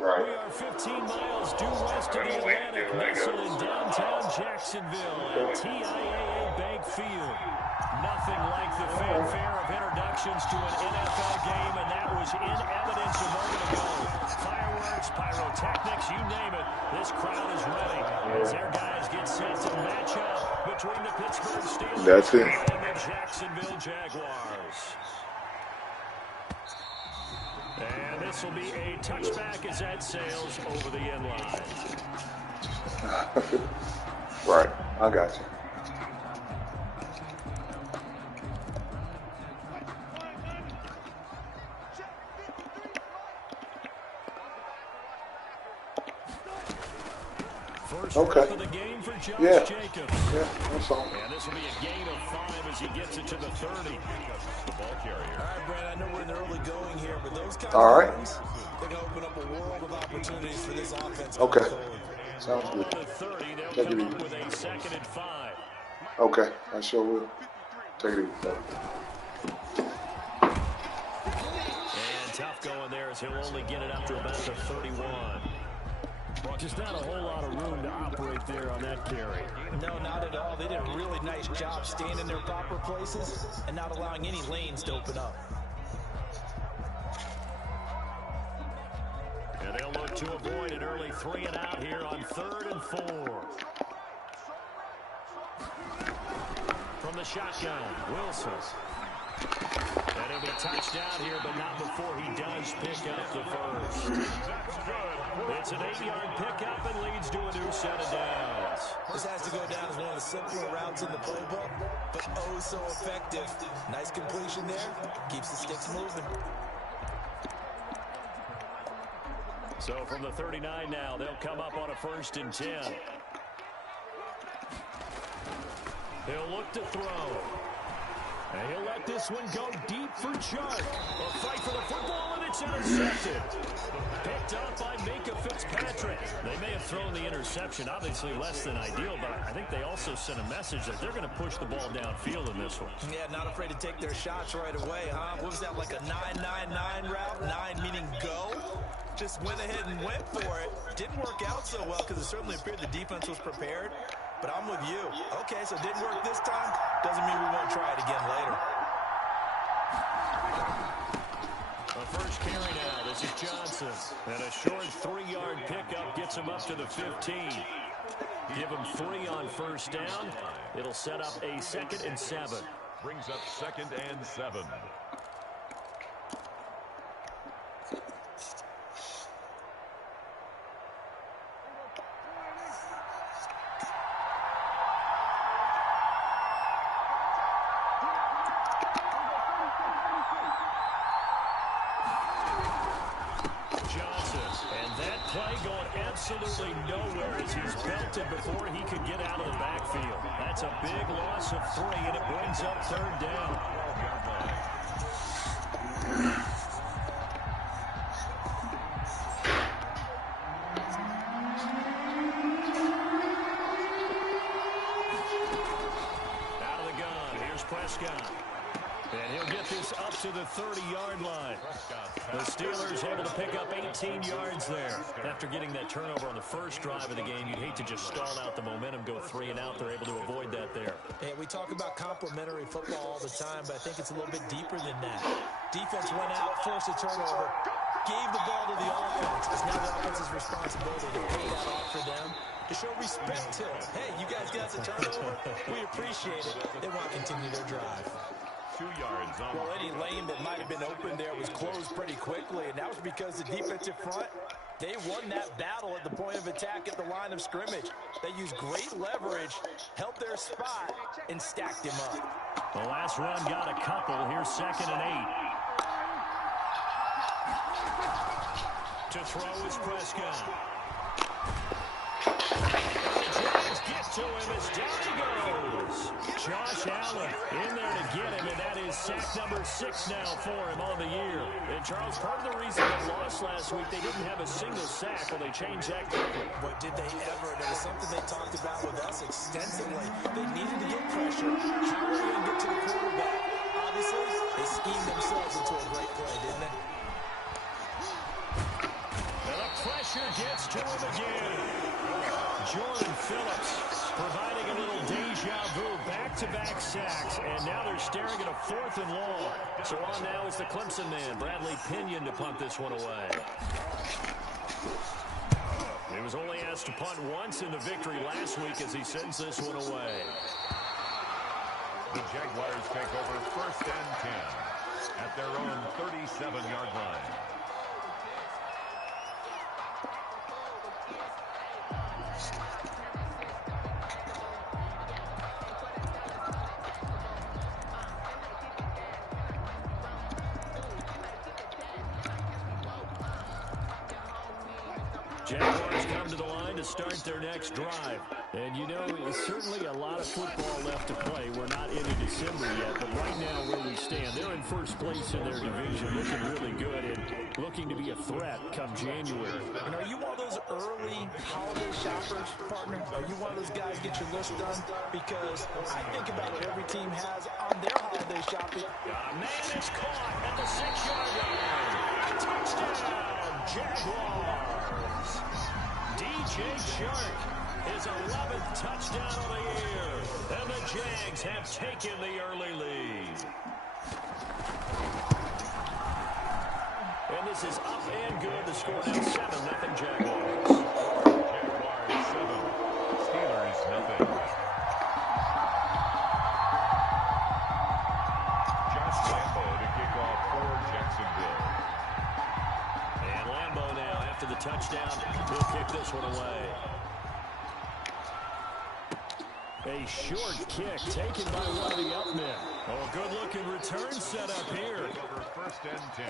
Right. We are 15 miles due west of the Atlantic, nestled in downtown Jacksonville at TIAA Bank Field. Nothing like the fanfare of introductions to an NFL game, and that was in evidence a moment ago. Fireworks, pyrotechnics, you name it. This crowd is ready as their guys get set to match up between the Pittsburgh Steelers That's it. and the Jacksonville Jaguars. And this will be a touchback as that sails over the end line. Right. I got you. First Okay. of the game for Josh Jacobs. Yeah, that's all. And this will be a gain of 5 as he gets it to the 30. The ball carrier. All right, Brad, I know we're in the early going here, but those kinds All of right. runs, they're going to open up a world of opportunities for this offense. Okay. going forward. Sounds Ball good. at the 30. They'll Take it come easy. up with a 2nd and 5. Okay, I sure will. Take it easy. And tough going there as he'll only get it up to about the 31. Just not a whole lot of room to operate there on that carry. No, not at all. They did a really nice job staying in their proper places and not allowing any lanes to open up. And they'll look to avoid an early 3 and out here on 3rd and 4. From the shotgun, Wilson. And he'll be touched out here, but not before he does pick up the first. It's an 8-yard pickup and leads to a new set of downs. This has to go down as one of the simpler routes in the playbook, but oh so effective. Nice completion there. Keeps the sticks moving. So from the 39 now, they'll come up on a 1st and 10. He'll look to throw. And he'll let this one go deep for Chark. A fight for the football, and it's intercepted. Picked up by Minkah Fitzpatrick. They may have thrown the interception, obviously less than ideal, but I think they also sent a message that they're going to push the ball downfield in this one. Yeah, not afraid to take their shots right away, huh? What was that, like a 9-9-9 route? 9 meaning go? Just went ahead and went for it. Didn't work out so well because it certainly appeared the defense was prepared. But I'm with you. Okay, so it didn't work this time. Doesn't mean we won't try it again later. A first carry now. This is Johnson. And a short 3-yard pickup gets him up to the 15. Give him 3 on 1st down. It'll set up a 2nd and 7. Brings up 2nd and 7. Absolutely nowhere as he's belted before he could get out of the backfield. That's a big loss of 3, and it brings up 3rd down. Out of the gun, here's Prescott. And he'll get this up to the 30-yard line. The Steelers able to pick up 18 yards there. After getting that turnover on the first drive of the game, you'd hate to just stall out the momentum, go 3 and out. They're able to avoid that there. Hey, we talk about complementary football all the time, but I think it's a little bit deeper than that. Defense went out, forced a turnover, gave the ball to the offense. It's now the offense's responsibility to pay that off for them, to show respect to them. Hey, you guys got the turnover. We appreciate it. They want to continue their drive. 2 yards on. Well, any lane that might have been open there was closed pretty quickly, and that was because the defensive front, they won that battle at the point of attack at the line of scrimmage. They used great leverage, held their spot, and stacked him up. The last run got a couple. Here's 2nd and 8. To throw is Prescott. Jags get to him as down he goes. Josh Allen in there to get him, and that is sack number 6 now for him on the year. And Charles, part of the reason they lost last week, they didn't have a single sack. Well, they changed that quickly. But did they ever? It was something they talked about with us extensively. They needed to get pressure. How were they going to get to the quarterback? Obviously, they schemed themselves into a great play, didn't they? And up front pressure gets to him again. Jordan Phillips providing a little deja vu, back-to-back sacks, and now they're staring at a 4th and long. So on now is the Clemson man, Bradley Pinion, to punt this one away. He was only asked to punt once in the victory last week as he sends this one away. The Jaguars take over 1st and 10 at their own 37-yard line. Jaguars come to the line to start their next drive. And, you know, certainly a lot of football left to play. We're not into December yet, but right now where we stand, they're in first place in their division, looking really good and looking to be a threat come January. And are you one of those early holiday shoppers, partner? Are you one of those guys get your list done? Because I think about what every team has on their holiday shopping. A man is caught at the 6-yard line. Touchdown, Jaguars. DJ Chark, his 11th touchdown of the year. And the Jags have taken the early lead. And this is up and good. The score now 7-0 Jaguars. Jaguars 7, Steelers nothing. Josh Lambo to kick off for Jacksonville. And Lambo now, after the touchdown, he'll kick this one away. A short kick taken by one of the up men. Oh, good-looking return set up here. Over 1st and 10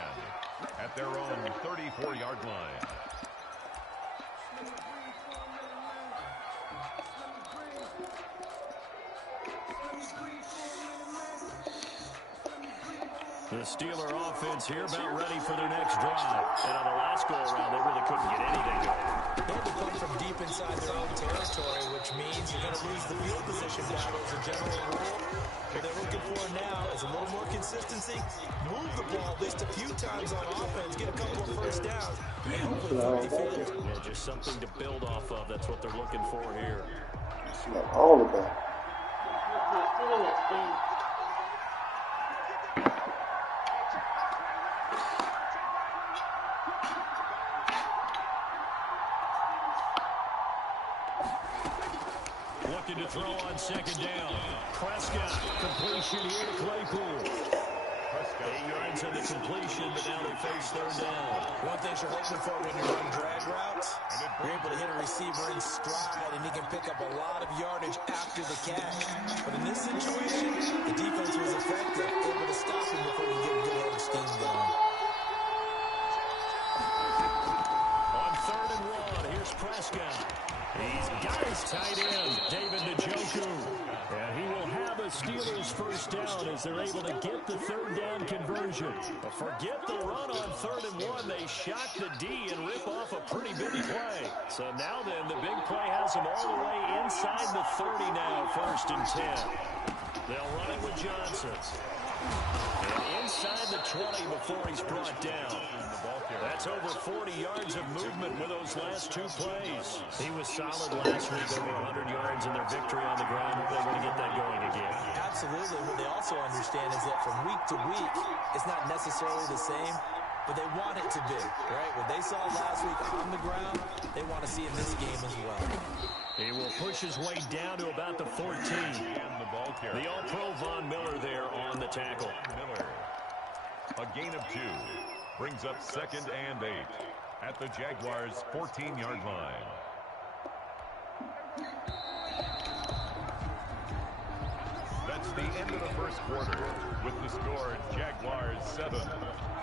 at their own 34-yard line. The Steeler offense here about ready for their next drive. And on the last go-around, they really couldn't get anything going. They had to come from deep inside their own territory, which means you're going to lose the field position battle as a general rule. What they're looking for now is a little more consistency. Move the ball at least a few times on offense, get a couple of first downs, and hopefully 50 field. Yeah, just something to build off of. That's what they're looking for here. All of that. Looking to throw on 2nd down. Prescott, completion here to Claypool. 8 yards on the completion, but now they face 3rd down. One thing you're hoping for when you're running drag routes, you're able to hit a receiver in stride, and he can pick up a lot of yardage after the catch. But in this situation, the defense was effective, able to stop him before he get a good head scheme going. On 3rd and 1, here's Prescott. He's got his tight end, David Njoku. And he will have a Steelers first down as they're able to get the 3rd down conversion. But forget the run on 3rd and 1. They shot the D and rip off a pretty big play. So now then, the big play has them all the way inside the 30 now, 1st and 10. They'll run it with Johnson. And inside the 20 before he's brought down. That's over 40 yards of movement with those last 2 plays. He was solid last week, over 100 yards in their victory on the ground. They're going to get that going again. Absolutely. What they also understand is that from week to week, it's not necessarily the same, but they want it to be, right? What they saw last week on the ground, they want to see in this game as well. He will push his way down to about the 14. And the ball carrier. The All-Pro Von Miller there on the tackle. Miller. A gain of 2 brings up 2nd and 8 at the Jaguars' 14-yard line. That's the end of the first quarter with the score Jaguars 7,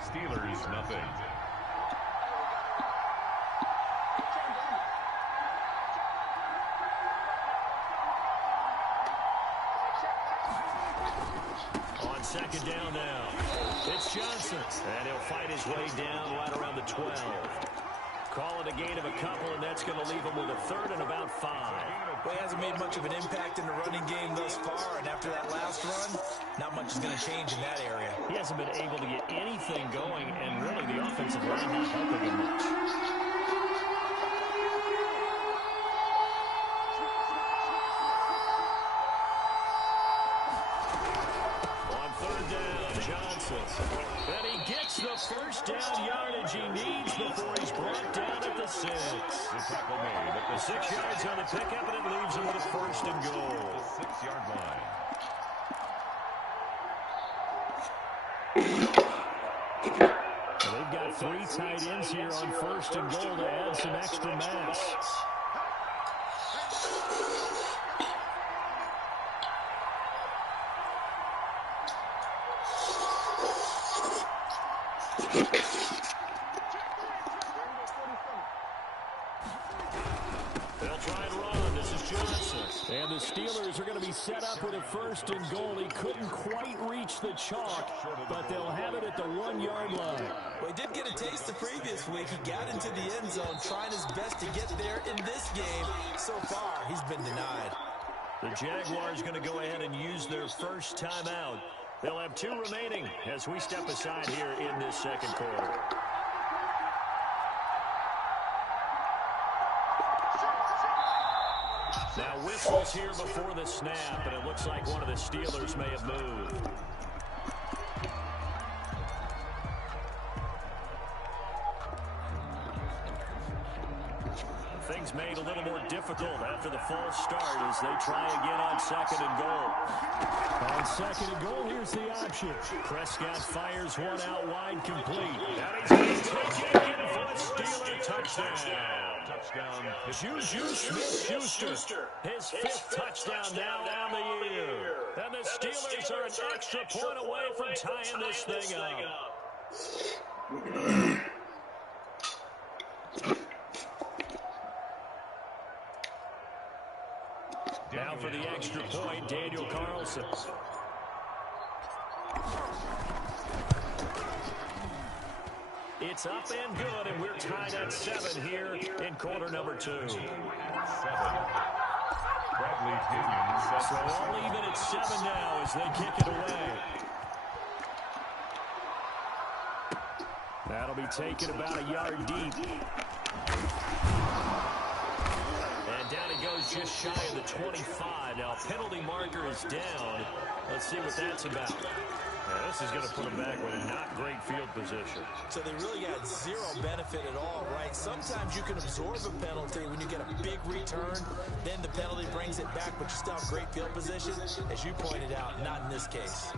Steelers nothing. On 2nd down now, it's Johnson, and he'll fight his way down right around the 12. Call it a gain of a couple, and that's going to leave him with a 3rd and about 5. Well, he hasn't made much of an impact in the running game thus far, and after that last run, not much is going to change in that area. He hasn't been able to get anything going, and really the offensive line not helping him much. yardage he needs before he's brought down at the 6. The tackle made at the 6 yards on the pickup, and it leaves him with a first and goal. 6-yard line. They've got 3 tight ends here on first and goal to add some extra mass. They'll try and run. This is Johnson. And the Steelers are going to be set up with a first and goal. He couldn't quite reach the chalk, but they'll have it at the 1-yard line. Well, he did get a taste the previous week. He got into the end zone, trying his best to get there in this game. So far, he's been denied. The Jaguars going to go ahead and use their first timeout. They'll have 2 remaining as we step aside here in this second quarter. Now whistles here before the snap, and it looks like one of the Steelers may have moved. Things made a little more difficult after the false start as they try again on second and goal. On second and goal, here's the option. Prescott fires one out wide, complete. And he's going to take it again for the Steeler touchdown. Juju Smith-Schuster, his 5th touchdown now on the year. And the Steelers are an extra point away from tying this thing up. Now for the extra point, Daniel Carlson. It's up and good, and we're tied at 7 here in quarter number 2. 7. Bradley Pinion. So all even at 7 now as they kick it away. That'll be taken about a yard deep. And down he goes just shy of the 25. Now penalty marker is down. Let's see what that's about. Now, this is going to put them back with a not great field position. So they really got 0 benefit at all, right? Sometimes you can absorb a penalty when you get a big return. Then the penalty brings it back, but you still have great field position. As you pointed out, not in this case.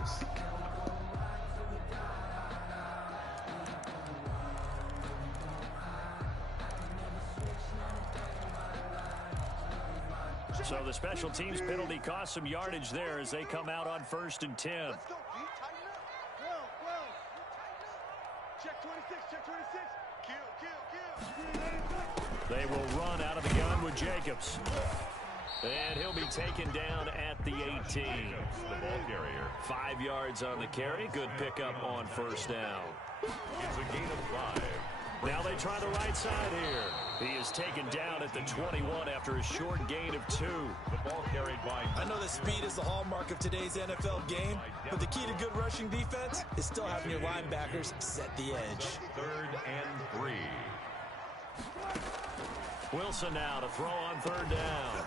So the special teams penalty cost some yardage there as they come out on 1st and 10. Let's go, B. Tighten up. Well. Check 26, check 26. Kill. They will run out of the gun with Jacobs. And he'll be taken down at the 18. The ball carrier. 5 yards on the carry. Good pickup on first down. It's a gain of 5. Now they try the right side here. He is taken down at the 21 after a short gain of 2. The ball carried by. I know that speed is the hallmark of today's NFL game, but the key to good rushing defense is still having your linebackers set the edge. 3rd and 3. Wilson now to throw on 3rd down.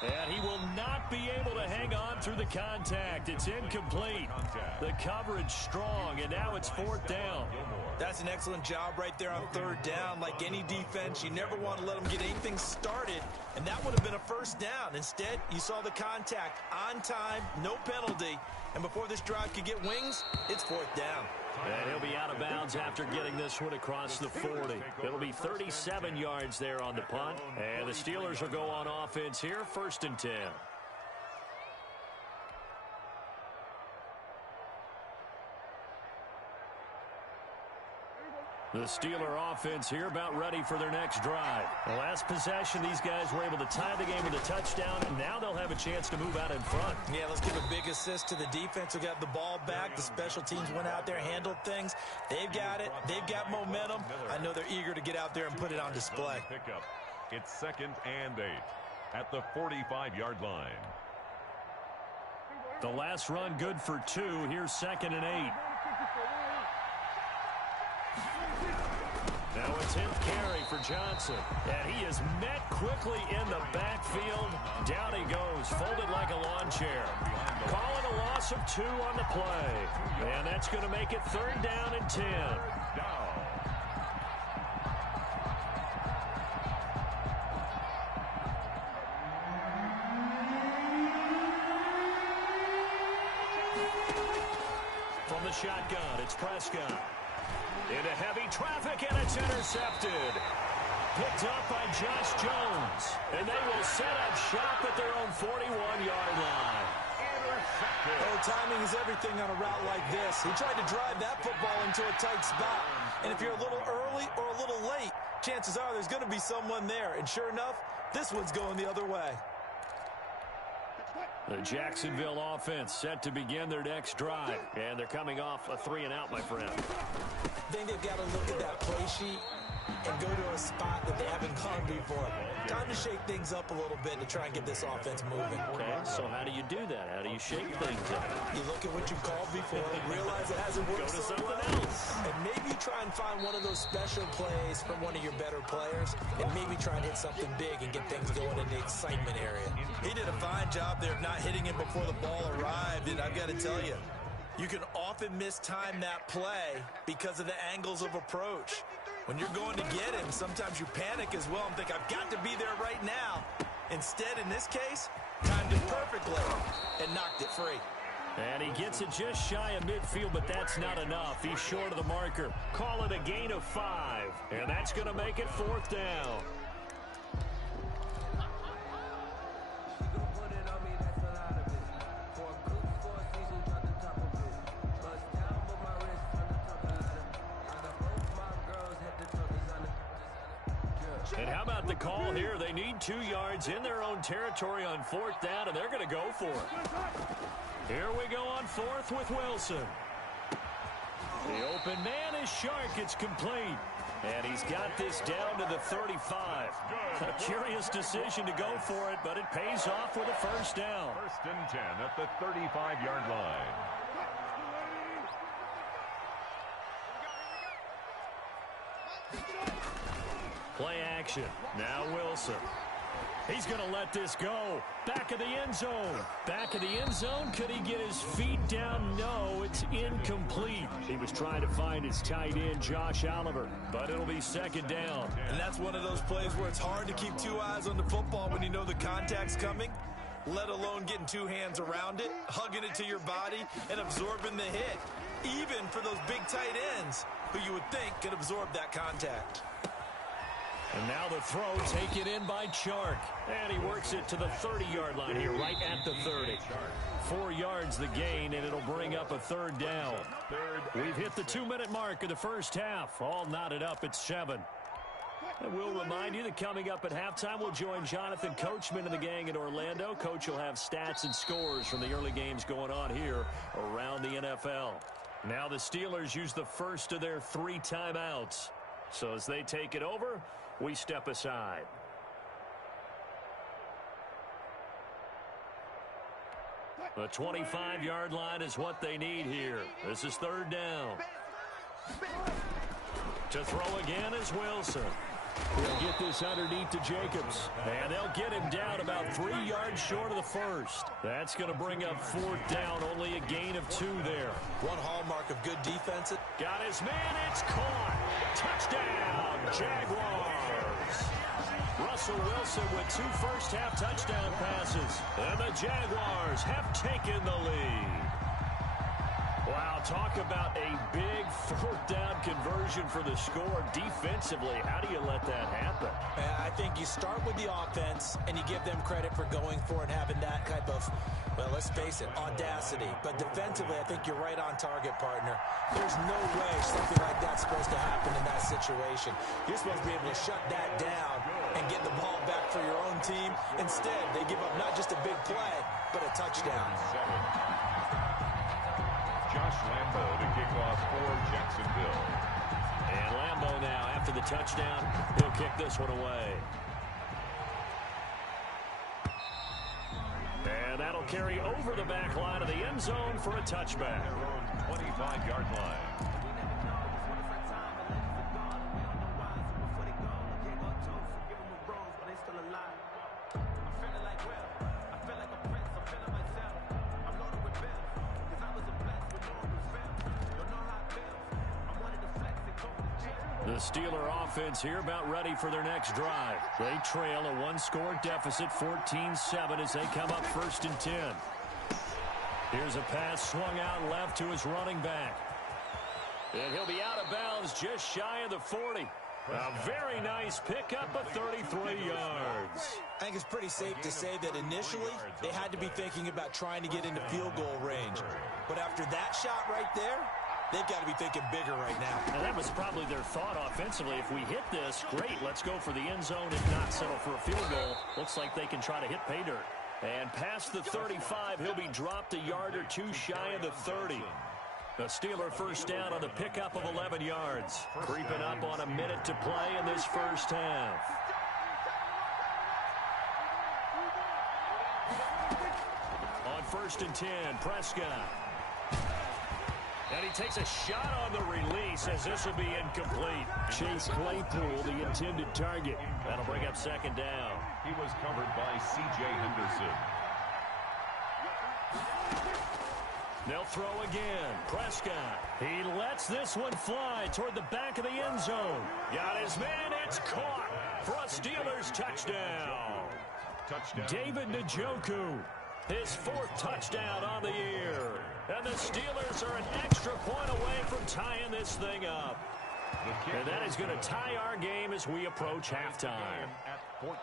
And he will not be able to hang on through the contact. It's incomplete. The coverage strong, and now it's 4th down. That's an excellent job right there on 3rd down. Like any defense, you never want to let them get anything started, and that would have been a first down. Instead, you saw the contact on time, no penalty, and before this drive could get wings, it's 4th down. And he'll be out of bounds after getting this one across the 40. It'll be 37 yards there on the punt. And the Steelers will go on offense here, 1st and 10. The Steeler offense here about ready for their next drive. The last possession, these guys were able to tie the game with a touchdown, and now they'll have a chance to move out in front. Yeah, let's give a big assist to the defense who got the ball back. The special teams went out there, handled things. They've got it. They've got momentum. I know they're eager to get out there and put it on display. Pickup. It's 2nd and 8 at the 45-yard line. The last run good for 2. Here's 2nd and 8. Now a 10th carry for Johnson. And he is met quickly in the backfield. Down he goes, folded like a lawn chair. Calling a loss of 2 on the play. And that's going to make it 3rd down and 10. From the shotgun, it's Prescott. Into heavy traffic, and it's intercepted. Picked up by Josh Jones. And they will set up shop at their own 41-yard line. Oh, timing is everything on a route like this. He tried to drive that football into a tight spot. And if you're a little early or a little late, chances are there's going to be someone there. And sure enough, this one's going the other way. The Jacksonville offense set to begin their next drive. And they're coming off a 3-and-out, my friend. I think they've got to look at that play sheet and go to a spot that they haven't gone before. Time to shake things up a little bit to try and get this offense moving. Okay, so how do you do that? How do you shake things up? You look at what you called before, realize it hasn't worked Go to so something well, else. and maybe try and find one of those special plays from one of your better players, and maybe try and hit something big and get things going in the excitement area. He did a fine job there of not hitting it before the ball arrived, and I've got to tell you, you can often mistime that play because of the angles of approach. When you're going to get him, sometimes you panic as well and think, I've got to be there right now. Instead, in this case, timed it perfectly and knocked it free. And he gets it just shy of midfield, but that's not enough. He's short of the marker. Call it a gain of 5, and that's going to make it 4th down. And how about the call here? They need 2 yards in their own territory on 4th down, and they're going to go for it. Here we go on 4th with Wilson. The open man is Shark. It's complete. And he's got this down to the 35. A curious decision to go for it, but it pays off with a 1st down. 1st and 10 at the 35-yard line. Play action. Now Wilson. He's going to let this go. Back of the end zone. Back of the end zone. Could he get his feet down? No, it's incomplete. He was trying to find his tight end, Josh Oliver, but it'll be 2nd down. And that's one of those plays where it's hard to keep 2 eyes on the football when you know the contact's coming, let alone getting 2 hands around it, hugging it to your body, and absorbing the hit. Even for those big tight ends who you would think could absorb that contact. And now the throw taken in by Chark. And he works it to the 30-yard line here, right at the 30. 4 yards the gain, and it'll bring up a 3rd down. We've hit the 2-minute mark of the first half. All knotted up at 7. And we'll remind you that coming up at halftime, we'll join Jonathan Coachman and the gang in Orlando. Coach will have stats and scores from the early games going on here around the NFL. Now the Steelers use the first of their 3 timeouts. So as they take it over, we step aside. The 25-yard line is what they need here. This is 3rd down. To throw again is Wilson. He'll get this underneath to Jacobs. And they'll get him down about 3 yards short of the 1st. That's going to bring up 4th down. Only a gain of 2 there. One hallmark of good defense. Got his man. It's caught. Touchdown, Jaguars. Russell Wilson with 2 first-half touchdown passes. And the Jaguars have taken the lead. Wow, talk about a big 4th down conversion for the score defensively. How do you let that happen? I think you start with the offense, and you give them credit for going for it and having that type of, well, let's face it, audacity. But defensively, I think you're right on target, partner. There's no way something like that's supposed to happen in that situation. You're supposed to be able to shut that down and get the ball back for your own team. Instead, they give up not just a big play, but a touchdown. Josh Lambo to kick off for Jacksonville. And Lambo now, after the touchdown, he'll kick this one away. And that'll carry over the back line of the end zone for a touchback. 25-yard line. The Steeler offense here about ready for their next drive. They trail a 1-score deficit, 14-7, as they come up 1st and 10. Here's a pass swung out left to his running back. And he'll be out of bounds just shy of the 40. A very nice pickup of 33 yards. I think it's pretty safe to say that initially they had to be thinking about trying to get into field goal range. But after that shot right there, they've got to be thinking bigger right now. And that was probably their thought offensively. If we hit this, great, let's go for the end zone. If not, settle for a field goal. Looks like they can try to hit pay dirt. And past the 35, he'll be dropped a yard or two shy of the 30. The Steeler first down on the pickup of 11 yards. Creeping up on a minute to play in this first half. On 1st and 10, Prescott. And he takes a shot on the release as this will be incomplete. Chase Claypool, the intended target. That'll bring up 2nd down. He was covered by C.J. Henderson. They'll throw again. Prescott. He lets this one fly toward the back of the end zone. Got his man. It's caught for a Steelers touchdown. David Njoku. His 4th touchdown on the year. And the Steelers are an extra point away from tying this thing up. And that is going to tie our game as we approach halftime. At 14.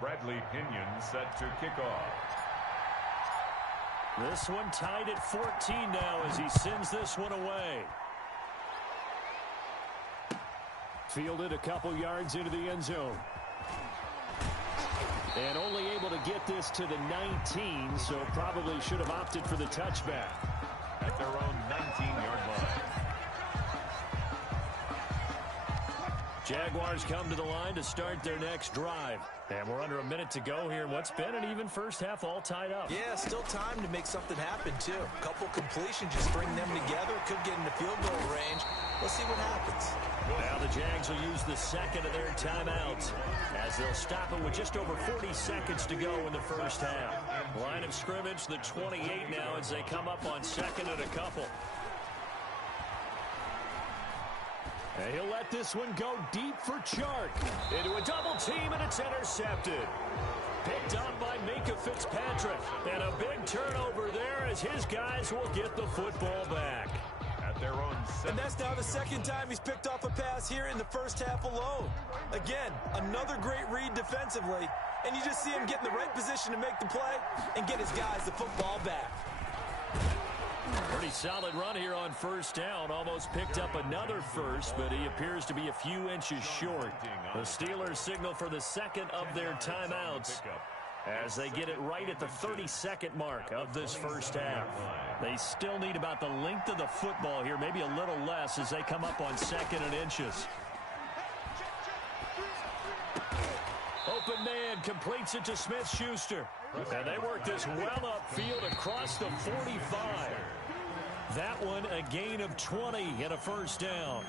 Bradley Pinion set to kick off. This one tied at 14 now as he sends this one away. Fielded a couple yards into the end zone. And only able to get this to the 19, so probably should have opted for the touchback. At their own 19-yard line. Jaguars come to the line to start their next drive. And we're under a minute to go here in what's been an even first half, all tied up. Yeah, still time to make something happen, too. A couple completions, just bring them together. Could get into field goal range. Let's see what happens. Now the Jags will use the second of their timeouts as they'll stop it with just over 40 seconds to go in the first half. Line of scrimmage, the 28 now as they come up on 2nd and a couple. And he'll let this one go deep for Chark. Into a double team, and it's intercepted. Picked up by Minkah Fitzpatrick. And a big turnover there as his guys will get the football back. At their own 7. And that's now the 2nd time he's picked off a pass here in the first half alone. Again, another great read defensively. And you just see him get in the right position to make the play and get his guys the football back. Pretty solid run here on 1st down. Almost picked up another first, but he appears to be a few inches short. The Steelers signal for the 2nd of their timeouts as they get it right at the 32nd mark of this first half. They still need about the length of the football here, maybe a little less as they come up on 2nd and inches. Open man completes it to Smith-Schuster. And they work this well upfield across the 45. That one a gain of 20 and a first down.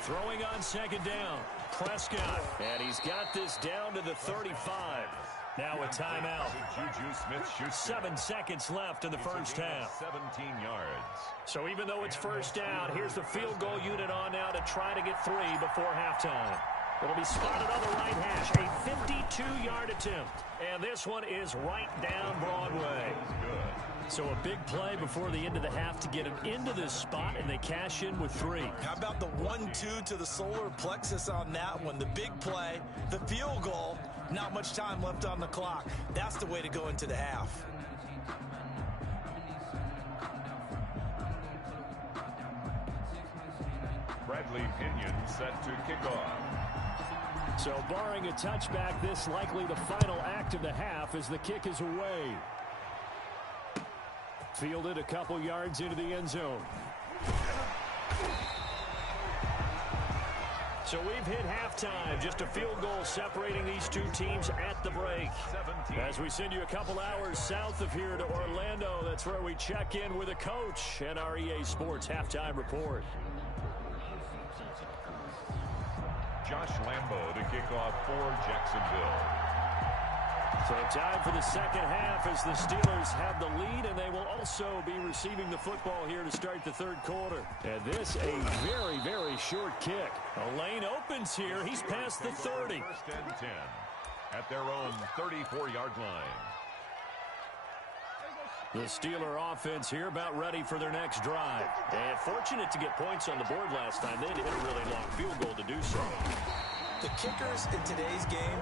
Throwing on 2nd down. Prescott. And he's got this down to the 35. Now a timeout. Juju Smith-Schuster. 7 seconds left in the first half. 17 yards. So even though it's first down, here's the field goal unit on now to try to get 3 before halftime. It'll be spotted on the right hash. A 52-yard attempt. And this one is right down Broadway. So a big play before the end of the half to get him into this spot, and they cash in with 3. How about the 1-2 to the solar plexus on that one? The big play, the field goal, not much time left on the clock. That's the way to go into the half. Bradley Pinion set to kick off. So barring a touchback, this likely the final act of the half as the kick is away. Fielded a couple yards into the end zone. So we've hit halftime. Just a field goal separating these two teams at the break. 17. As we send you a couple hours south of here to Orlando, that's where we check in with a coach and our EA Sports halftime report. Josh Lambo to kick off for Jacksonville. So time for the second half as the Steelers have the lead, and they will also be receiving the football here to start the third quarter. And this a very, very short kick. A lane opens here. He's past the 30. First and 10 at their own 34-yard line. The Steeler offense here about ready for their next drive. And fortunate to get points on the board last time. They had to hit a really long field goal to do so. The kickers in today's game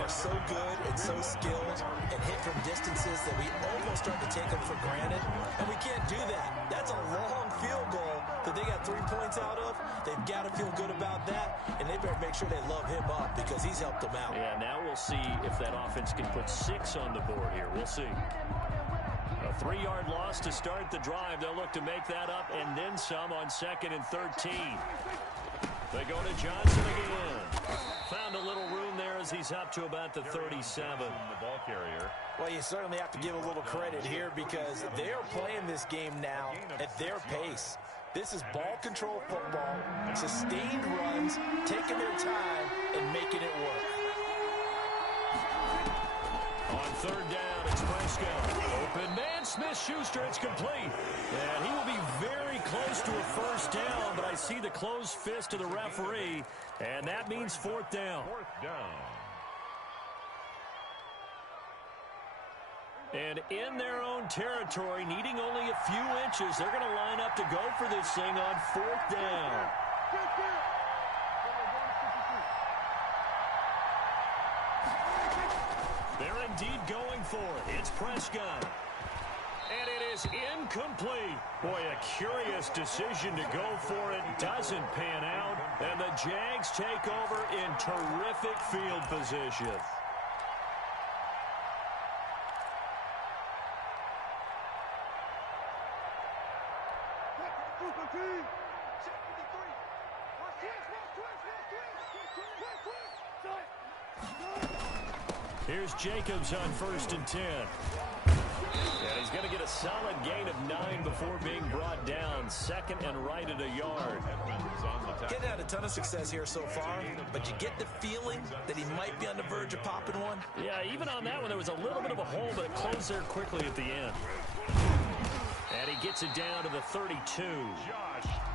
are so good and so skilled and hit from distances that we almost start to take them for granted. And we can't do that. That's a long field goal that they got 3 points out of. They've got to feel good about that, and they better make sure they love him up because he's helped them out. Yeah, now we'll see if that offense can put 6 on the board here. We'll see. A 3-yard loss to start the drive. They'll look to make that up and then some on 2nd and 13. They go to Johnson again. Found a little room there as he's up to about the 37. The ball carrier. Well, you certainly have to give a little credit here because they are playing this game now at their pace. This is ball control football, sustained runs, taking their time and making it work. On third down, it's Prescott. Open man, Smith-Schuster, it's complete. And he will be very close to a first down, but I see the closed fist of the referee, and that means 4th down. 4th down. And in their own territory, needing only a few inches, they're going to line up to go for this thing on 4th down. They're indeed going for it. It's Prescott. And it is incomplete. Boy, a curious decision to go for it. Doesn't pan out. And the Jags take over in terrific field position. Here's Jacobs on 1st and 10. And he's going to get a solid gain of 9 before being brought down. 2nd and right at a yard. Getting had a ton of success here so far, but you get the feeling that he might be on the verge of popping one. Yeah, even on that one, there was a little bit of a hole, but it closed there quickly at the end. And he gets it down to the 32.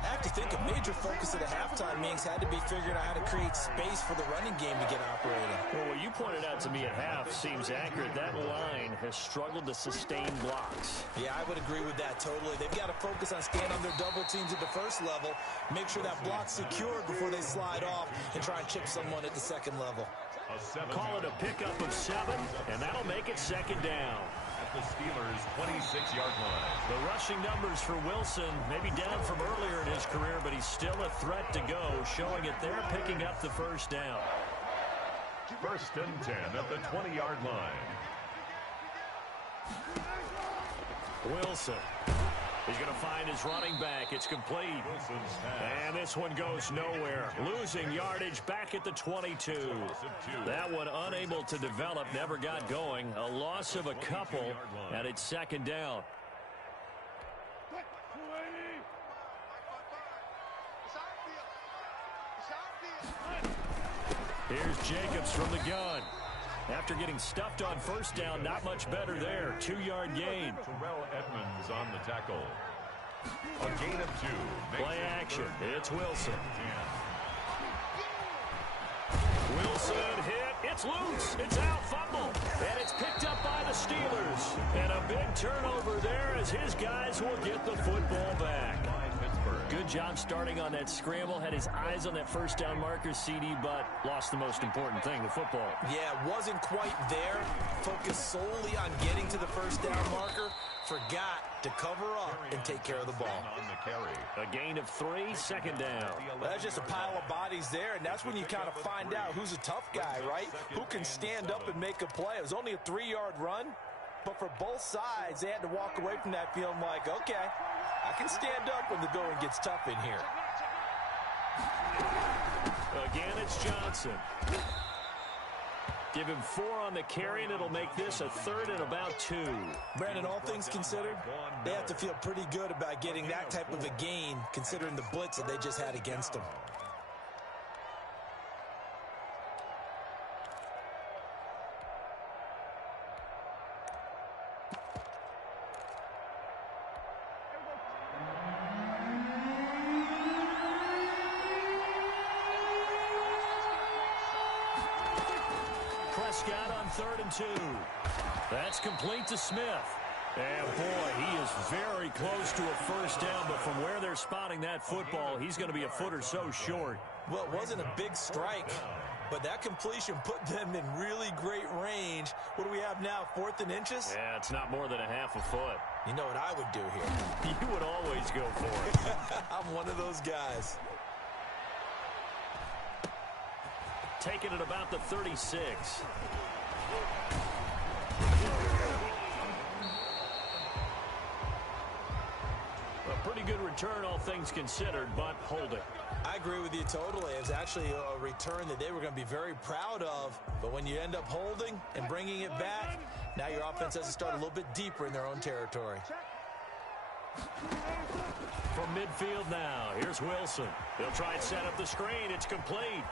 I have to think a major focus of the halftime meetings had to be figuring out how to create space for the running game to get operating. Well, what you pointed out to me at half seems accurate. That line has struggled to sustain blocks. Yeah, I would agree with that totally. They've got to focus on staying on their double teams at the first level, make sure that block's secured before they slide off, and try and chip someone at the second level. Call it a pickup of 7, and that'll make it 2nd down. At the Steelers' 26-yard line. The rushing numbers for Wilson, maybe down from earlier in his career, but he's still a threat to go, showing it there, picking up the first down. 1st and 10 at the 20-yard line. Wilson. He's going to find his running back. It's complete. And this one goes nowhere. Losing yardage back at the 22. That one unable to develop, never got going. A loss of a couple, and it's 2nd down. Here's Jacobs from the gun. After getting stuffed on 1st down, not much better there. 2-yard gain. Terrell Edmonds on the tackle. A gain of 2. Play action. It's Wilson. Wilson hit. It's loose. It's out. Fumble. And it's picked up by the Steelers. And a big turnover there as his guys will get the football back. Good job starting on that scramble. Had his eyes on that 1st down marker, CD, but lost the most important thing, the football. Yeah, wasn't quite there. Focused solely on getting to the 1st down marker. Forgot to cover up and take care of the ball. On the carry. A gain of 3, 2nd down. Well, that's just a pile of bodies there, and that's when you kind of find out who's a tough guy, right? Who can stand up and make a play. It was only a 3-yard run, but for both sides, they had to walk away from that feeling like, okay, I can stand up when the going gets tough in here. Again, it's Johnson. Give him 4 on the carry, and it'll make this a 3rd and about 2. Brandon, all things considered, they have to feel pretty good about getting that type of a gain, considering the blitz that they just had against them. Prescott on 3rd and 2. That's complete to Smith. And boy, he is very close to a first down, but from where they're spotting that football, he's going to be a foot or so short. Well, it wasn't a big strike, but that completion put them in really great range. What do we have now, 4th and inches? Yeah, it's not more than a half a foot. You know what I would do here? You would always go for it. I'm one of those guys. Taking it about the 36. A pretty good return, all things considered, but hold it. I agree with you totally. It was actually a return that they were going to be very proud of. But when you end up holding and bringing it back, now your offense has to start a little bit deeper in their own territory. From midfield now, here's Wilson. He'll try and set up the screen. It's complete.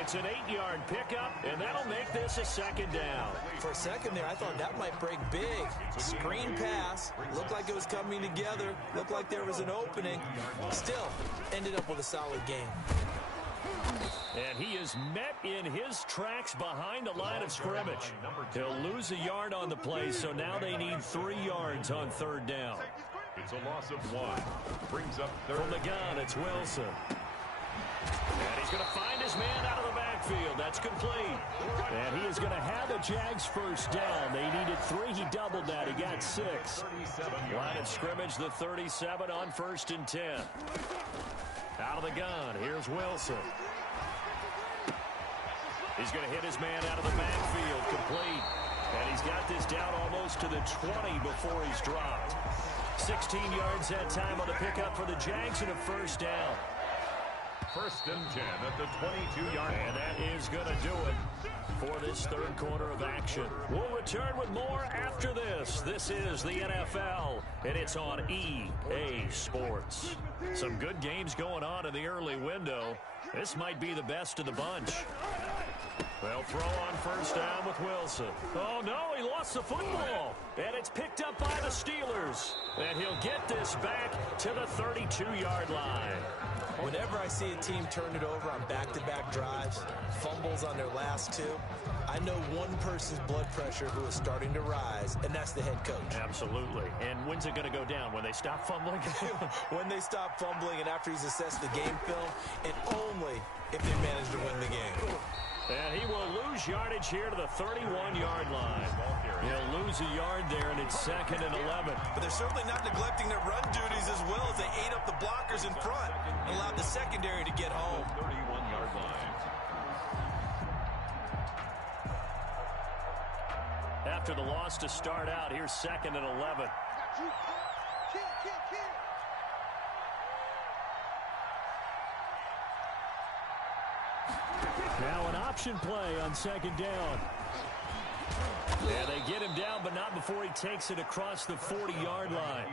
It's an 8-yard pickup, and that'll make this a 2nd down. For a second there, I thought that might break big. Screen pass. Looked like it was coming together. Looked like there was an opening. Still, ended up with a solid game. And he is met in his tracks behind the line of scrimmage. He'll lose a yard on the play, so now they need 3 yards on 3rd down. It's a loss of 1. Brings up 3rd. From the gun, it's Wilson. And he's going to find his man out of the backfield. That's complete. And he is going to have the Jags first down. They needed 3. He doubled that. He got 6. Line of scrimmage, the 37 on 1st and 10. Out of the gun, here's Wilson. He's going to hit his man out of the backfield, complete. And he's got this down almost to the 20 before he's dropped. 16 yards that time on the pickup for the Jags and a first down. 1st and 10 at the 22-yard line. And that is going to do it for this 3rd quarter of action. We'll return with more after this. This is the NFL, and it's on EA Sports. Some good games going on in the early window. This might be the best of the bunch. They'll throw on first down with Wilson. Oh, no, he lost the football. And it's picked up by the Steelers. And he'll get this back to the 32-yard line. Whenever I see a team turn it over on back-to-back drives, fumbles on their last 2, I know one person's blood pressure who is starting to rise, and that's the head coach. Absolutely. And when's it going to go down? When they stop fumbling? When they stop fumbling and after he's assessed the game film, and only if they manage to win the game. And he will lose yardage here to the 31-yard line. He'll lose a yard there, and it's 2nd and 11. But they're certainly not neglecting their run duties as well as they ate up the blockers in front and allowed the secondary to get home. 31-yard line. After the loss to start out, here's 2nd and 11. Now an option play on 2nd down. Yeah, they get him down, but not before he takes it across the 40-yard line.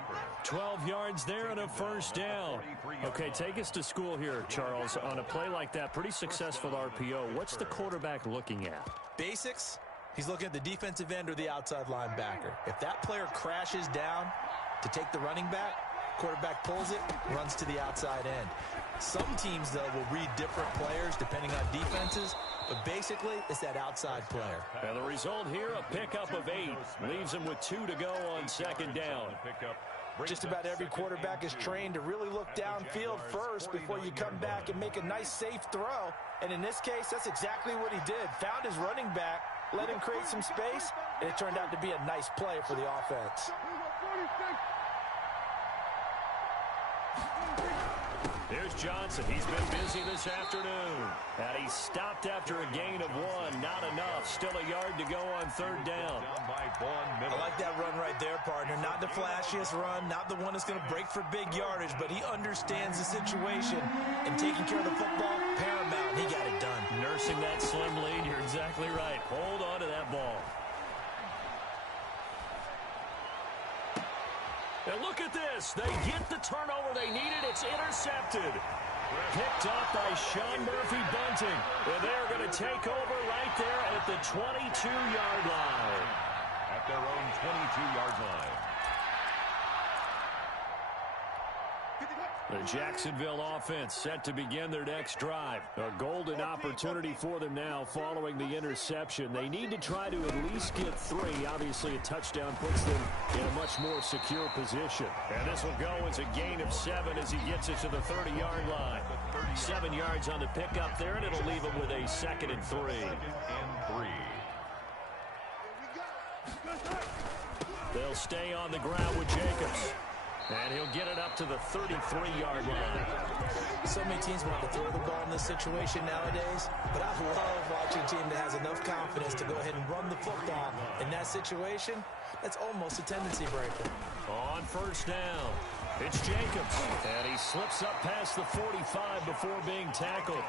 12 yards there and a first down. Okay, take us to school here, Charles. On a play like that, pretty successful RPO. What's the quarterback looking at? Basics. He's looking at the defensive end or the outside linebacker. If that player crashes down to take the running back, quarterback pulls it, runs to the outside end. Some teams, though, will read different players depending on defenses, but basically it's that outside player. And the result here, a pickup of 8. Leaves him with 2 to go on 2nd down. Just about every quarterback is trained to really look downfield first before you come back and make a nice, safe throw. And in this case, that's exactly what he did. Found his running back, let him create some space, and it turned out to be a nice play for the offense. Here's Johnson. He's been busy this afternoon. And he stopped after a gain of 1. Not enough. Still a yard to go on third down. I like that run right there, partner. Not the flashiest run, not the one that's going to break for big yardage, but he understands the situation. And taking care of the football, paramount. He got it done. Nursing that slim lead. You're exactly right. Hold on to that ball. And look at this. They get the turnover they needed. It's intercepted. Picked up by Sean Murphy-Bunting. And they're going to take over right there at the 22-yard line. At their own 22-yard line. The Jacksonville offense set to begin their next drive. A golden opportunity for them now following the interception. They need to try to at least get 3. Obviously, a touchdown puts them in a much more secure position. And this will go as a gain of 7 as he gets it to the 30-yard line. 7 yards on the pickup there, and it'll leave him with a 2nd and 3. They'll stay on the ground with Jacobs. And he'll get it up to the 33-yard line. So many teams want to throw the ball in this situation nowadays, but I love watching a team that has enough confidence to go ahead and run the football. In that situation, that's almost a tendency breaker. On first down, it's Jacobs. And he slips up past the 45 before being tackled.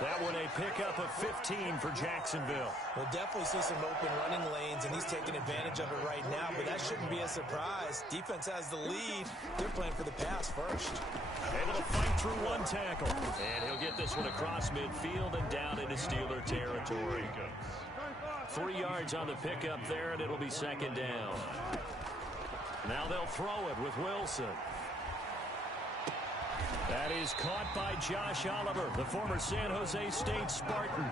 That one a pickup of 15 for Jacksonville. We'll definitely see some open running lanes, and he's taking advantage of it right now, but that shouldn't be a surprise. Defense has the lead. They're playing for the pass first. Able to fight through one tackle. And he'll get this one across midfield and down into Steeler territory. 3 yards on the pickup there, and it'll be 2nd down. Now they'll throw it with Wilson. That is caught by Josh Oliver, the former San Jose State Spartan.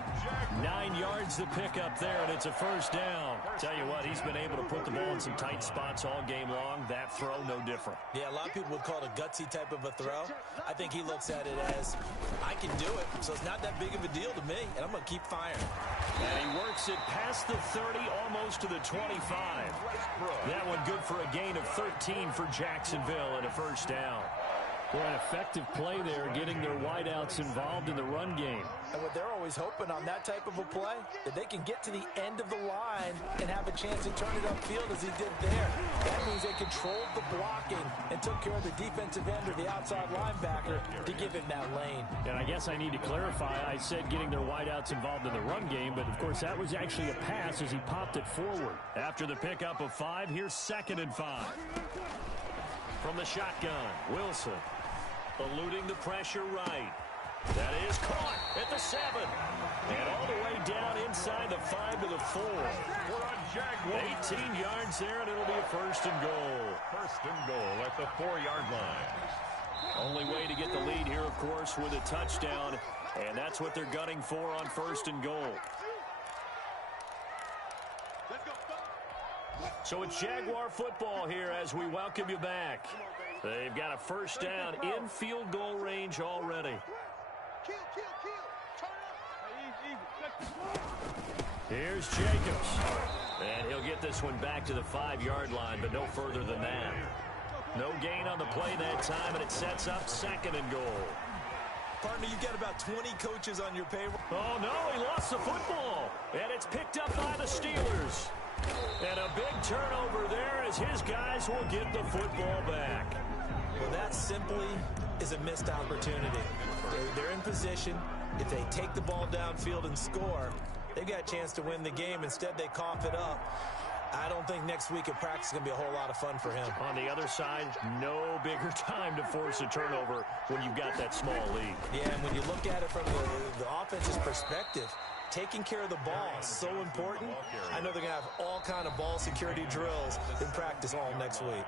9 yards to pick up there, and it's a first down. Tell you what, he's been able to put the ball in some tight spots all game long. That throw, no different. Yeah, a lot of people would call it a gutsy type of a throw. I think he looks at it as, I can do it, so it's not that big of a deal to me, and I'm going to keep firing. And he works it past the 30, almost to the 25. That one good for a gain of 13 for Jacksonville and a first down. Boy, an effective play there, getting their wideouts involved in the run game. And what they're always hoping on that type of a play, that they can get to the end of the line and have a chance to turn it upfield as he did there. That means they controlled the blocking and took care of the defensive end or the outside linebacker to give him that lane. And I guess I need to clarify, I said getting their wideouts involved in the run game, but of course that was actually a pass as he popped it forward. After the pickup of 5, here's 2nd and 5. From the shotgun, Wilson. Eluding the pressure right. That is caught at the 7. And all the way down inside the 5 to the 4. 18 yards there, and it'll be a 1st and goal. 1st and goal at the 4-yard line. Only way to get the lead here, of course, with a touchdown. And that's what they're gunning for on 1st and goal. So it's Jaguar football here as we welcome you back. They've got a first down in field goal range already. Here's Jacobs. And he'll get this one back to the 5-yard line, but no further than that. No gain on the play that time, and it sets up 2nd and goal. Partner, you've got about 20 coaches on your payroll. Oh, no, he lost the football. And it's picked up by the Steelers. And a big turnover there as his guys will get the football back. Well, that simply is a missed opportunity. They're in position. If they take the ball downfield and score, they've got a chance to win the game. Instead, they cough it up. I don't think next week at practice is going to be a whole lot of fun for him. On the other side, no bigger time to force a turnover when you've got that small lead. Yeah, and when you look at it from the offense's perspective, taking care of the ball is so important. I know they're going to have all kind of ball security drills in practice all next week.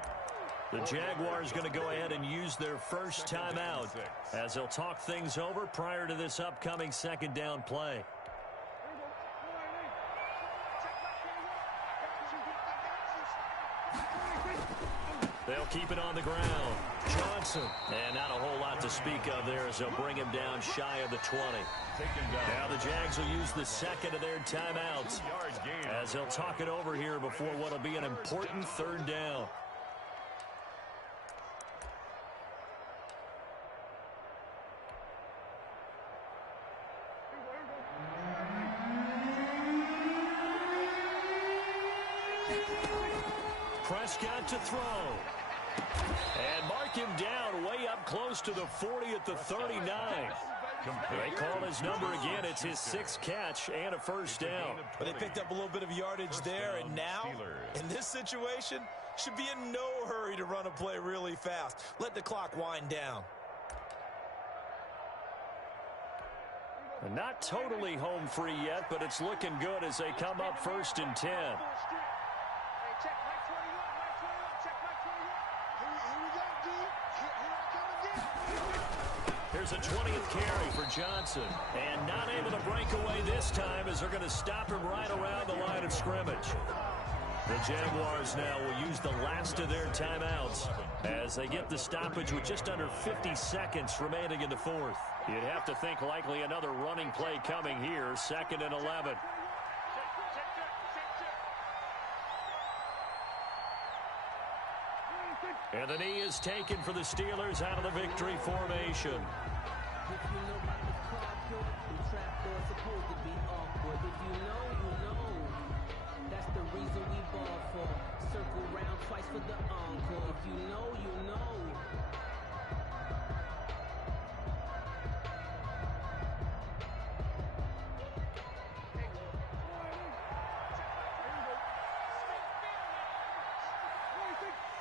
The Jaguars going to go ahead and use their first timeout as they'll talk things over prior to this upcoming 2nd down play. They'll keep it on the ground. Johnson. And not a whole lot to speak of there as they'll bring him down shy of the 20. Now the Jags will use the 2nd of their timeouts as they'll talk it over here before what will be an important 3rd down. Prescott to throw. And mark him down way up close to the 40 at the 39. They call his number again. It's his 6th catch and a first down. But they picked up a little bit of yardage there, and now, in this situation, should be in no hurry to run a play really fast. Let the clock wind down. Not totally home free yet, but it's looking good as they come up 1st and 10. Here's a 20th carry for Johnson. And not able to break away this time as they're going to stop him right around the line of scrimmage. The Jaguars now will use the last of their timeouts as they get the stoppage with just under 50 seconds remaining in the 4th. You'd have to think likely another running play coming here, 2nd and 11. And the knee is taken for the Steelers out of the victory formation. If you know about the carport, the trapdoor supposed to be awkward. If you know, you know. That's the reason we ball for. Circle round twice for the encore. If you know, you know.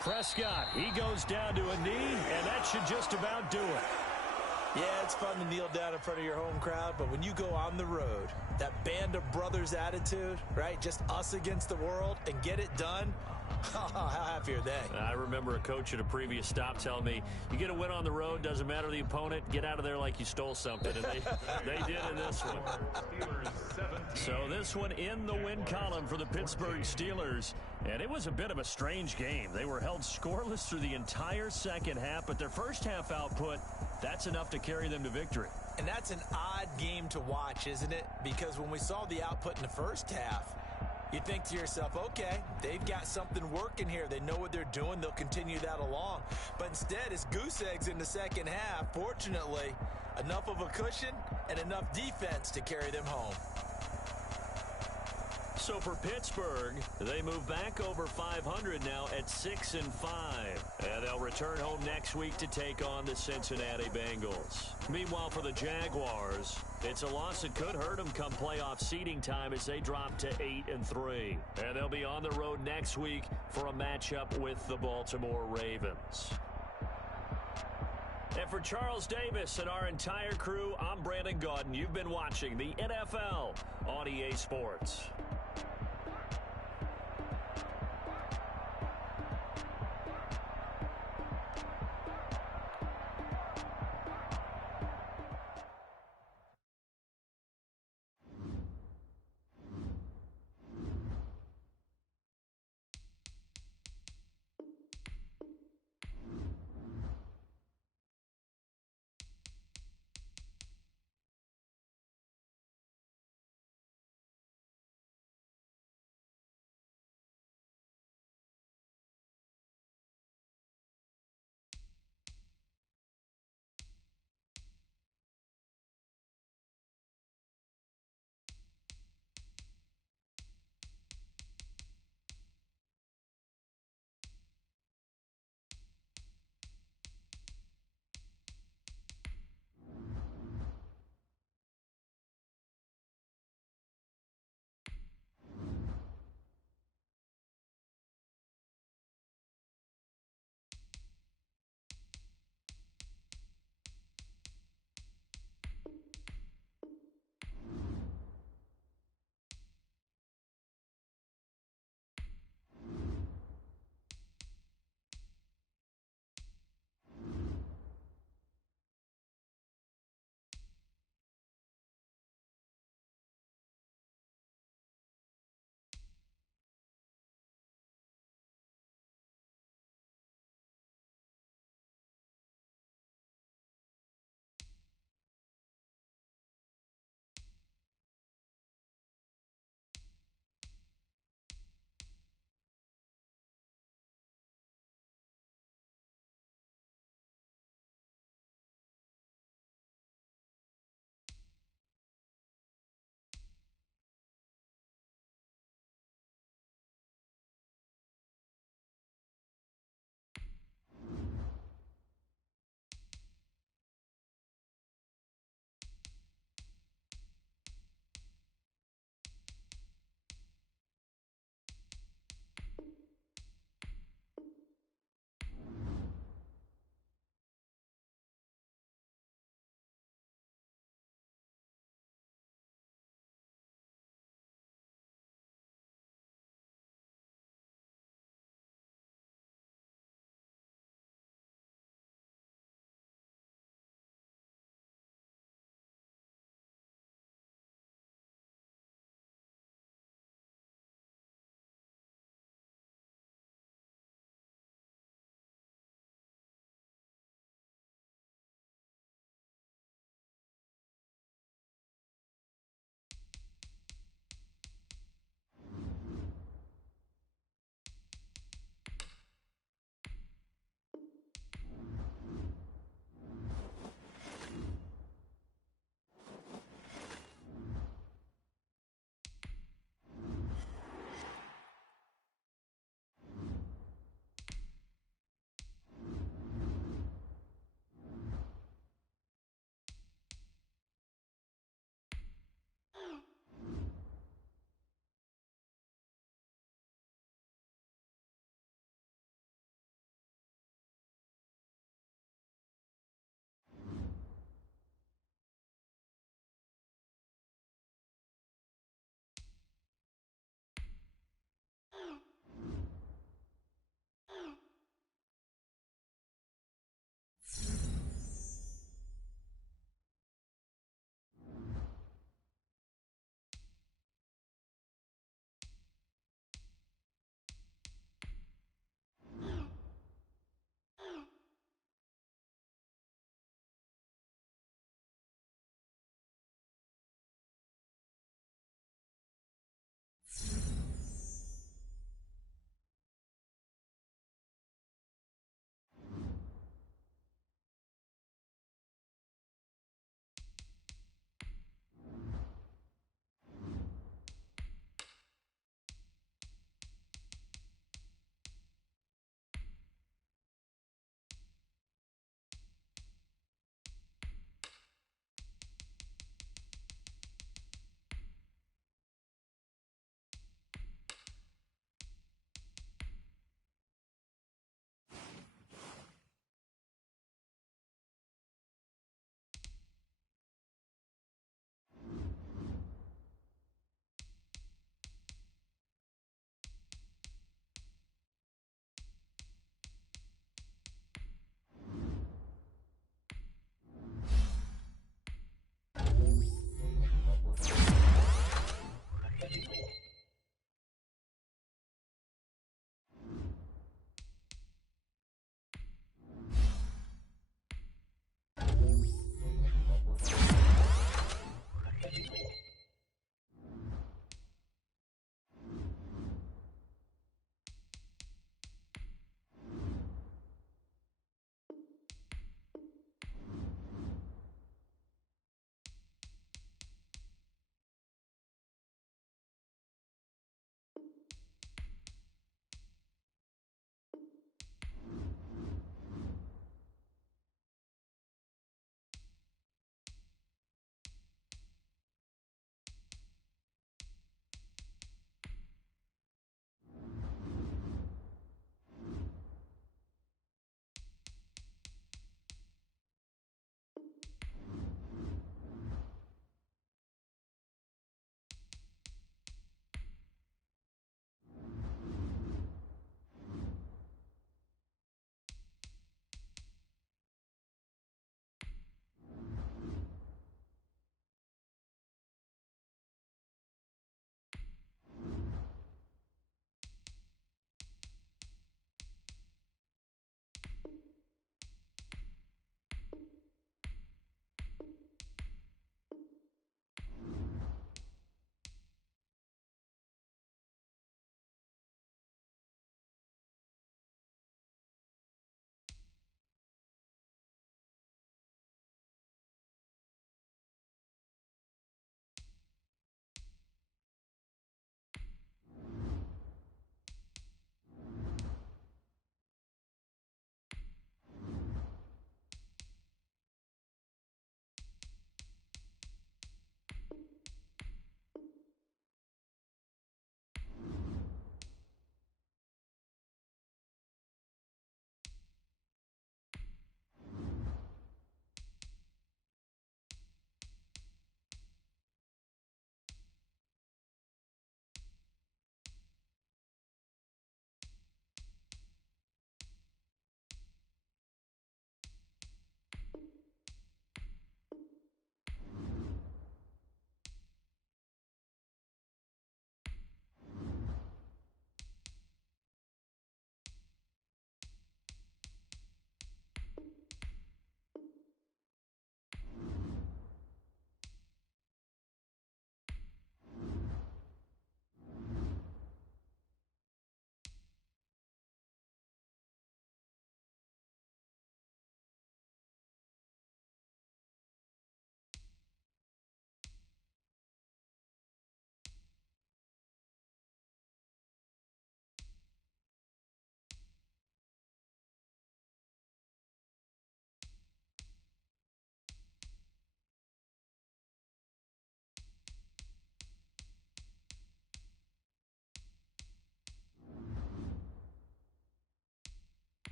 Prescott, he goes down to a knee, and that should just about do it. Yeah, it's fun to kneel down in front of your home crowd, but when you go on the road, that band of brothers attitude, right? Just us against the world and get it done. How happy are they? I remember a coach at a previous stop telling me, you get a win on the road, doesn't matter the opponent, get out of there like you stole something. And they did in this one. So this one in the win column for the Pittsburgh Steelers. And it was a bit of a strange game. They were held scoreless through the entire second half, but their first half output, that's enough to carry them to victory. And that's an odd game to watch, isn't it? Because when we saw the output in the first half, you think to yourself, okay, they've got something working here. They know what they're doing. They'll continue that along. But instead, it's goose eggs in the second half. Fortunately, enough of a cushion and enough defense to carry them home. So for Pittsburgh, they move back over 500 now at 6-5. And they'll return home next week to take on the Cincinnati Bengals. Meanwhile, for the Jaguars, it's a loss that could hurt them come playoff seeding time as they drop to 8-3. And they'll be on the road next week for a matchup with the Baltimore Ravens. And for Charles Davis and our entire crew, I'm Brandon Gaudin. You've been watching the NFL on EA Sports.